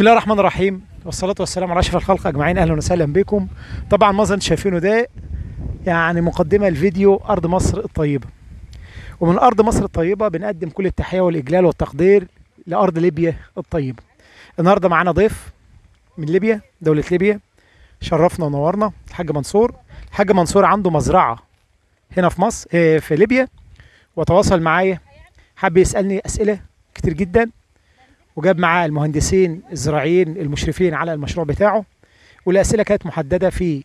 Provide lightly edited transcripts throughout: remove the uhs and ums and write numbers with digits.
بسم الله الرحمن الرحيم، والصلاة والسلام على أشرف الخلق أجمعين. أهلا وسهلا بكم. طبعا المنظر اللي شايفينه ده يعني مقدمة الفيديو أرض مصر الطيبة. ومن أرض مصر الطيبة بنقدم كل التحية والإجلال والتقدير لأرض ليبيا الطيبة. النهاردة معانا ضيف من ليبيا، دولة ليبيا، شرفنا ونورنا. الحاج منصور. الحاج منصور عنده مزرعة هنا في مصر، في ليبيا، وتواصل معايا، حب يسألني أسئلة كتير جدا، وجاب معاه المهندسين الزراعيين المشرفين على المشروع بتاعه. والأسئلة كانت محددة في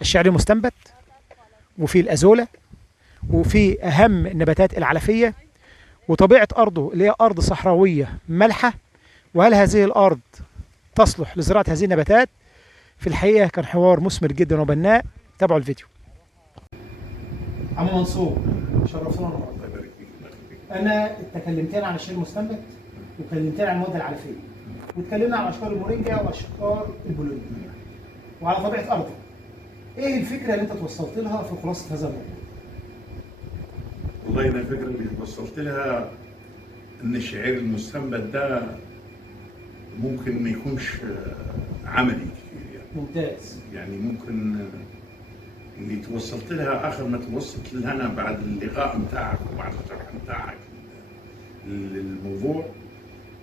الشعر المستنبت، وفي الأزولة، وفي أهم النباتات العلفية، وطبيعة أرضه اللي هي أرض صحراوية ملحة، وهل هذه الأرض تصلح لزراعة هذه النباتات. في الحقيقة كان حوار مثمر جدا وبناء. تابعوا الفيديو. عم منصور، شرفتنا النهارده. أنا اتكلمتين عن الشعر المستنبت، وكلمتين عن المواد العلفية، واتكلمنا عن أشجار المورينجا وأشجار البولونيا، وعلى طبيعة أرضه. إيه الفكرة اللي أنت توصلت لها في خلاصة هذا الموضوع؟ والله أنا الفكرة اللي وصلت لها إن الشعير المستنبت ده ممكن ما يكونش عملي كتير يعني. ممتاز. يعني ممكن اللي توصلت لها آخر ما توصلت لها أنا بعد اللقاء بتاعك وبعد الشرح بتاعك للموضوع،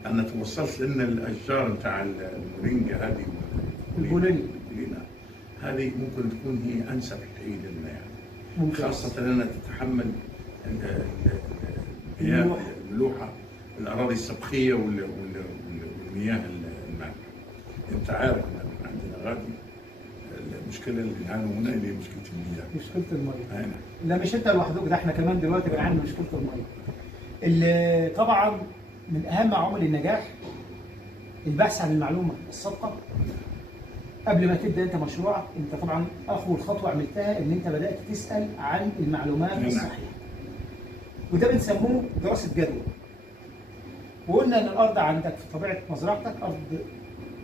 أنا توصلت لأن الأشجار بتاع المورينجا هذه البولونيا هذه ممكن تكون هي أنسب حل لنا يعني. ممتاز. خاصة أنها تتحمل الملوحة، الأراضي السطحية والمياه المالحة. أنت عارف أن عندنا غادي المشكلة اللي بنعاني منها اللي هي مشكلة المياه. مشكلة المياه. لا مش أنت لوحدك، ده إحنا كمان دلوقتي بنعاني من مشكلة المياه. اللي طبعا من أهم عوامل النجاح البحث عن المعلومة الصادقة. قبل ما تبدا انت مشروعك، انت طبعا اول خطوه عملتها ان انت بدات تسال عن المعلومات الصحيحه، وده بنسموه دراسه جدوى. وقلنا ان الارض عندك في طبيعه مزرعتك ارض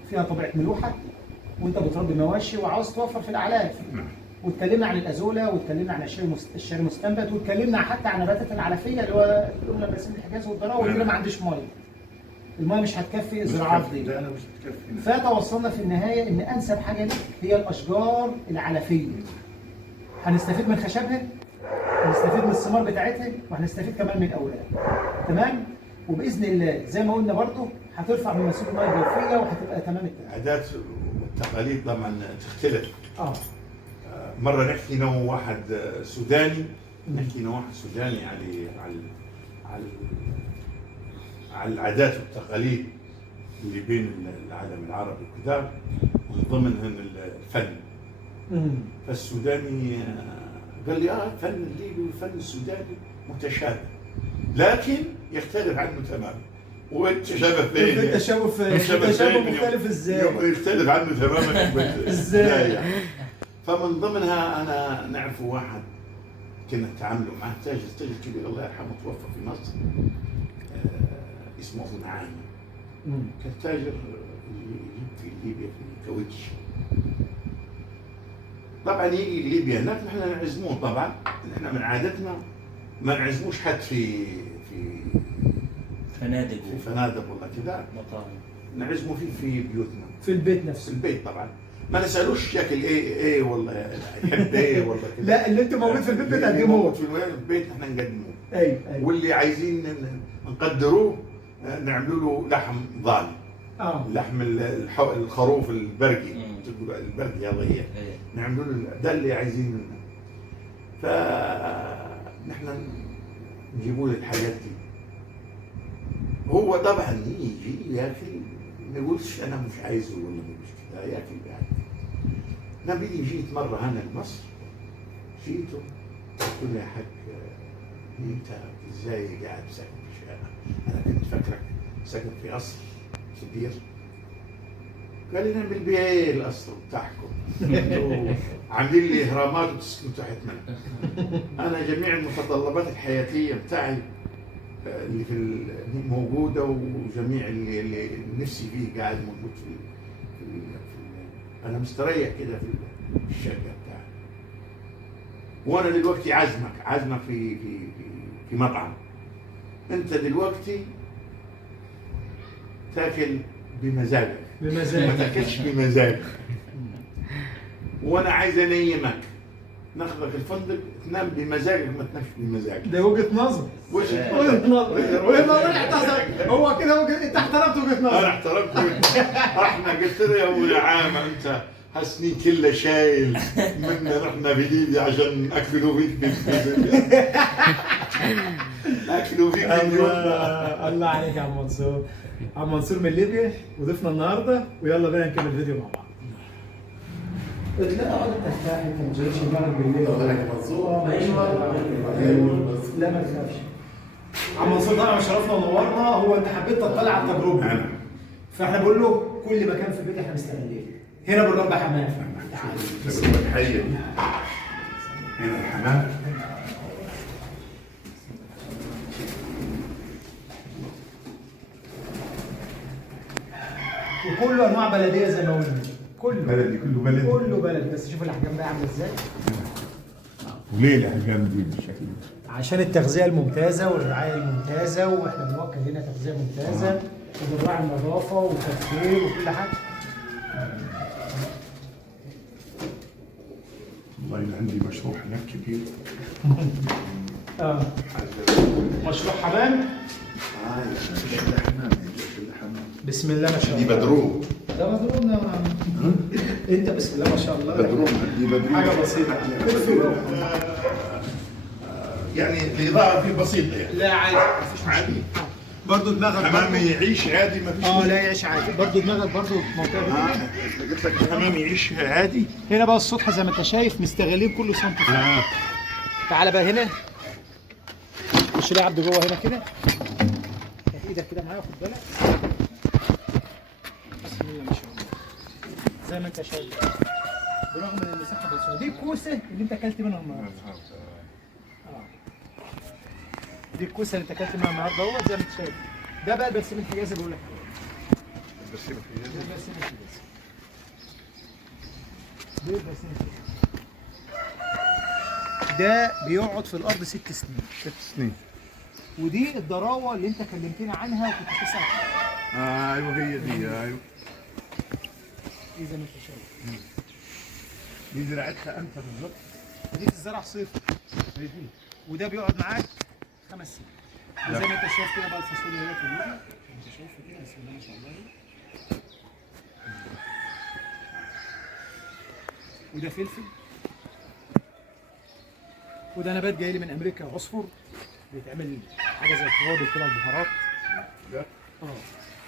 فيها طبيعه ملوحه، وانت بتربي مواشي وعاوز توفر في الاعلاف. واتكلمنا عن الازوله، واتكلمنا عن الشعر المستنبت، واتكلمنا حتى عن النباتات العلفيه اللي هو قلنا باسم الحجاز والذره، واللي ما عنديش ميه. الميه مش هتكفي الزراعات دي. لا مش هتكفي. فتوصلنا في النهايه ان انسب حاجه لك هي الاشجار العلفيه. هنستفيد من خشبها، هنستفيد من الثمار بتاعتها، وهنستفيد كمان من الاوراق. تمام؟ وباذن الله زي ما قلنا برضه هترفع من مسؤول الميه الجوفيه وهتبقى تمام التمام. العادات والتقاليد طبعا تختلف. مره نحكي انا وواحد سوداني، على العادات والتقاليد اللي بين العالم العربي وكذا، ومن ضمنهم الفن. فالسوداني قال لي الفن الليبي والفن السوداني متشابه، لكن يختلف عنه تماما. والتشابه فين؟ التشابه مختلف ازاي؟ يختلف عنه تماما ازاي؟ يعني. فمن ضمنها انا نعرف واحد كنا نتعاملوا معه، تاجر كبير الله يرحمه توفى في مصر، اسمه ابو نعايم. كان تاجر يجيب في ليبيا في كاوتش. طبعا يجي ليبيا هناك نحن نعزموه. طبعا نحن من عادتنا ما نعزموش حد في فنادق ولا كذا، مطاعم. نعزمه في بيوتنا، في البيت نفسه. في البيت طبعا. ما نسالوش ياكل ايه ولا يحب ايه ولا كذا. لا، اللي انتم موجود في البيت بتقدموه. في البيت نحن نقدموه. ايوه. واللي عايزين نقدروه نعملوا له لحم ضاني. لحم الخروف البرقي، تقول البرقي هذا هي. نعملوا له ده اللي عايزين منه. فنحن نجيبوا له الحاجات دي. هو طبعا يجي ياكل، ما يقولش انا مش عايزه ولا مش كذا، ياكل يعني. انا بدي جيت مره هنا لمصر، جيته قلت له يا حاج انت ازاي قاعد ساكن في شارع؟ انا كنت فاكرك ساكن في قصر كبير. قال لي نعمل بيه ايه القصر بتاعكم؟ انتوا عاملين لي اهرامات وتسكنوا تحت منها. انا جميع المتطلبات الحياتيه بتاعي اللي موجوده، وجميع اللي نفسي فيه قاعد موجود في انا مستريح كده في الشقه بتاعي. وانا دلوقتي عازمك في مطعم. انت دلوقتي تاكل بمزاجك ما بمزاج. تاكلش بمزاجك. وانا عايز انيمك، ناخدك الفندق تنام بمزاجك، ما تنامش بمزاجك. ده وجهة نظر. وجهة نظر. وجهة نظر احترم. هو كده انت احترمت وجهة انا نظر. احترمت احنا قلت له يا ابو عام انت حسنين كله شايل منا رحنا بليبي عشان اكلوا فيك اكلوا فيك الله الله عليك يا عم منصور. عم منصور من ليبيا وضيفنا النهارده، ويلا بينا نكمل الفيديو مع بعض. لا اقعد ترتاح، انت ما تشغلش دماغك بالليل. ايوه لا ما تخافش. عم منصور طبعا شرفنا ونورنا، هو انت حبيت تطلع على التجربه. انا فاحنا بقول له كل مكان في البيت احنا مستغلين. هنا بالرب حمام. تجربه الحيه هنا الحمام. وكله انواع بلديه زي ما قلنا. كله بلدي كله بلدي. كله بلد، بس شوف الاحجام بقى عامله ازاي. وليه الاحجام دي بالشكل ده؟ عشان التغذيه الممتازه والرعايه الممتازه، واحنا بنوكل هنا تغذيه ممتازه وبنراعي النظافه والتدخين وكل حاجه. والله أنا عندي مشروع هناك كبير. اه مشروع حمام. بسم الله ما شاء دي الله. بدروم. ده بدروم ده. انت بسم الله ما شاء الله. بدروم دي بدروم. حاجه بسيطه. يعني الاضاءه فيه بسيطه يعني. لا عادي مفيش عادي. برضه دماغك حمام يعيش عادي ما فيش. لا يعيش عادي. برضه دماغك برضه منطقه دي. قلت لك الحمام يعيش عادي. هنا بقى السطح زي ما انت شايف مستغلين كل سنتي. تعالى بقى هنا. خش لي يا عبد جوه هنا كده. هات ايدك كده معايا، خد بالك. بسم الله ما شاء الله. زي ما انت شايف. برغم ان المساحه بسيطه، دي الكوسه اللي انت اكلت منها النهارده. دي الكوسه اللي انت اكلت منها النهارده اهوت زي ما انت شايف. ده بقى البرسيم الحجازي بقول لك. البرسيم الحجازي. ده البرسيم الحجازي. ده البرسيم الحجازي. ده بيقعد في الارض 6 سنين. 6 سنين. ودي الضراوه اللي انت كلمتني عنها وكنت بتسال عنها. ايوه هي دي. ايوه دي زي ما انت شايف. دي زراعتها امتى بالظبط؟ دي تتزرع صيف. وده بيقعد معاك 5 سنين. وزي ما انت شايف كده بقى الفاصوليا ديت والنبي. انت شايف كده بسم الله ما شاء الله. وده فلفل. وده نبات جاي لي من امريكا، عصفر بيتعمل حاجه زي التوابل كده البهارات.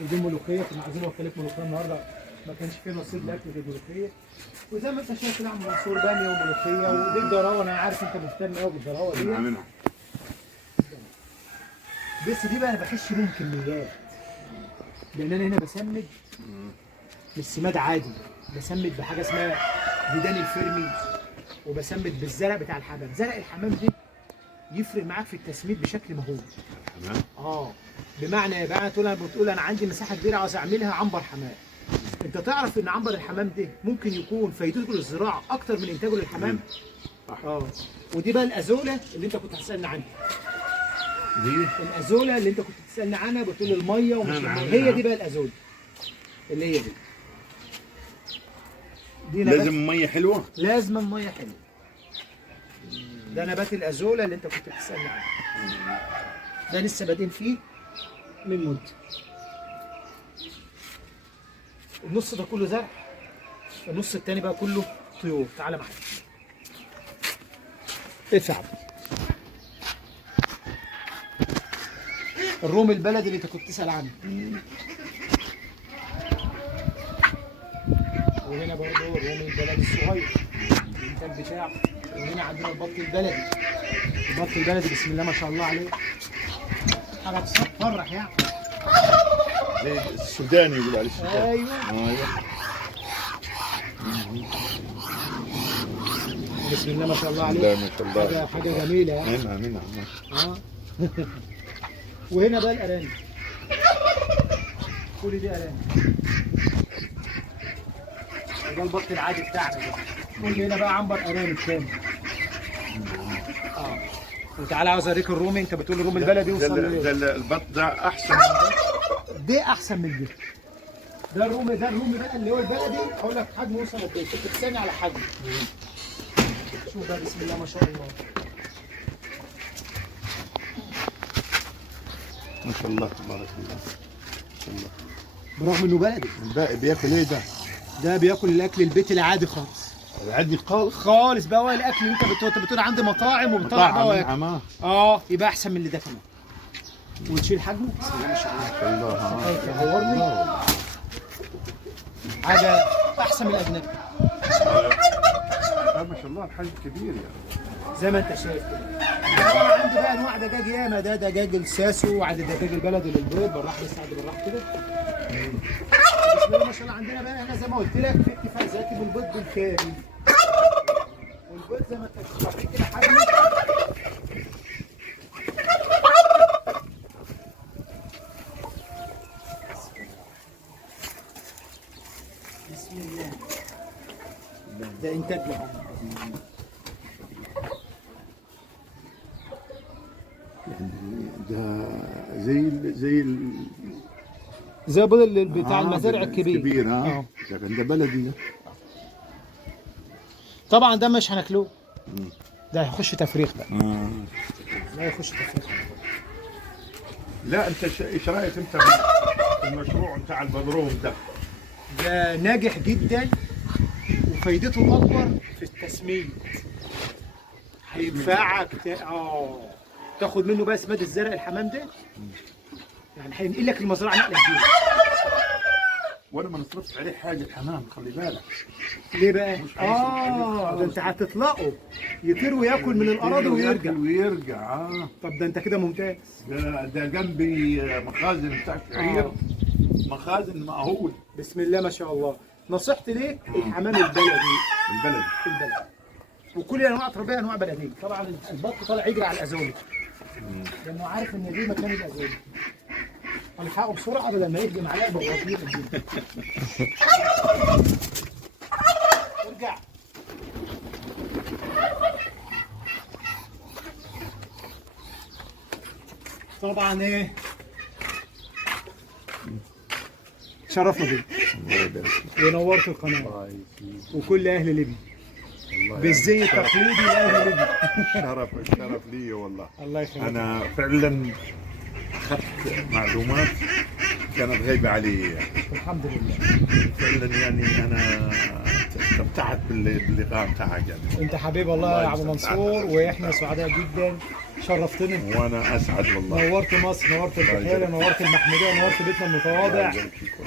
ودي ملوخيه، كنا عايزين نوكلك ملوخيه النهارده، ما كانش فيه نصيب لاكل الملوخيه. وزي ما انت شايف كده عم منصور باميه وملوخيه. ودي الضراوه، انا عارف انت مهتم قوي بالضراوه دي. منها. بس دي بقى انا بحش منهم كميات، لان انا هنا بسمد مش سماد عادي، بسمد بحاجه اسمها ديدان الفرمي، وبسمد بالزرع بتاع الحمام. زرع الحمام دي يفرق معاك في التسميد بشكل مهول. تمام. بمعنى بقى بتقول انا عندي مساحه كبيره عاوز اعملها عنبر حمام. انت تعرف ان عنبر الحمام ده ممكن يكون فايدته للزراعه اكتر من انتاجه للحمام. ودي بقى الازوله اللي انت كنت هتسالني عنها. دي الازوله اللي انت كنت بتسالني عنها، بتقول الميه ومش الميه. هي دي بقى الازوله اللي هي دي نبات. لازم ميه حلوه. لازم الميه حلوه. ده نبات الازوله اللي انت كنت بتسالني عنه. ده لسه بادئين فيه من مده. النص ده كله زرع، النص التاني بقى كله طيور. تعالى معايا. ادفع. الروم البلدي اللي انت كنت تسال عنه. وهنا برضه الروم البلدي الصغير الانتاج بتاعه. وهنا عندنا البط البلدي. البط البلدي بسم الله ما شاء الله عليه. حاجه تفرح يعني. السوداني يقولوا عليه السوداني. ايوه. بسم الله ما شاء الله عليه. لا ما شاء الله. حاجه جميله يعني. منها. وهنا بقى الارانب. كل دي ارانب. وده البط العادي بتاعنا ده. كل هنا بقى عنبر ارانب كامل. وتعالى عاوز اوريك الرومي. انت بتقول الرومي البلدي وصل ده البط ده احسن من ده. ده احسن من ده. ده الرومي بقى اللي هو البلدي، اقول لك حجمه وصل قد ايه؟ كنت بتسالني على حجمه. شوف بقى بسم الله ما شاء الله. ما شاء الله تبارك الله. ما شاء الله. برغم انه بلدي. الباقي بياكل ايه ده؟ ده بياكل الاكل البيتي العادي خالص. العادي خالص. خالص بقى، هو الاكل اللي انت بتقول عندي مطاعم وبتطلع بقى واكل. يبقى احسن من اللي ده كمان. وتشيل حجمه بسم الله ما شاء الله. ما شاء الله. تهورني حاجه احسن من الاجنبي. ما شاء الله الحجم كبير يعني. زي ما انت شايف كده. طبعا عندي بقى انواع دجاج ياما، ده دجاج الساسو وعند الدجاج البلدي للبيض. بالراحه بس، عندي بالراحه كده. بسم الله ما شاء الله. عندنا بقى هنا زي ما قلت لك في اتفاق ذاتي بالبيض بالكامل. والبيض زي ما انت شايف كده حجمه. بسم الله. ده انتاج له. ده زي البيض بتاع المزارع الكبير. كبير لكن ده بلدي ده. طبعا ده مش هناكلوه. ده هيخش تفريخ بقى. لا يخش تفريخ. لا انت ايش رايك انت في المشروع بتاع البدروم ده؟ ده ناجح جدا وفايدته الاكبر في التسميد. هينفعك تاخد منه بقى سماد الزرع الحمام ده. يعني هينقل لك المزرعه نقله كبيره. وانا ما نصرفش عليه حاجه الحمام، خلي بالك. ليه بقى؟ ده انت هتطلقه يطير وياكل من الاراضي ويرجع. طب ده انت كده ممتاز. ده جنبي مخازن بتاع شعير. مخازن مأهول. بسم الله ما شاء الله. نصيحتي ليك الحمام البلدي. وكل انواع تربيه انواع بلديه. طبعا البط طالع يجري على الازولي لانه عارف ان دي مكان الازولي. الحقه بسرعه بدل ما يهجم عليا بالرصيف. ارجع. طبعا ايه شرفنا بيك ونورت القناه وكل اهل ليبيا بالزي التقليدي لاهل ليبيا. الشرف لي والله. الله يخليك. انا فعلا اخذت معلومات كانت غايبه علي. الحمد لله. فعلا يعني انا استمتعت باللقاء بتاعك يعني. انت حبيب والله يا عبد منصور، واحنا سعداء جدا. شرفتني. وانا اسعد والله. نورت مصر، نورت البحيره، نورت المحموديه، نورت بيتنا المتواضع.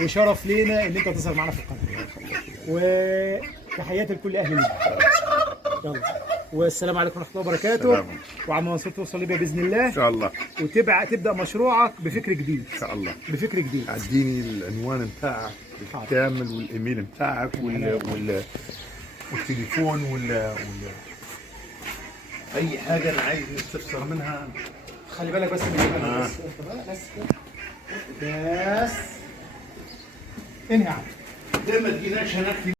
وشرف لينا ان انت تظهر معنا في القناه. وتحياتي لكل اهل ليبيا. يلا والسلام عليكم ورحمه الله وبركاته. وعم منصور توصل ليبيا باذن الله ان شاء الله. تبدا مشروعك بفكر جديد ان شاء الله. بفكر جديد. اديني العنوان بتاعك بالكامل والايميل بتاعك والتليفون اي حاجه انا عايز نستفسر منها. خلي بالك بس من بس انهي عم. ده ما تجيناش هناك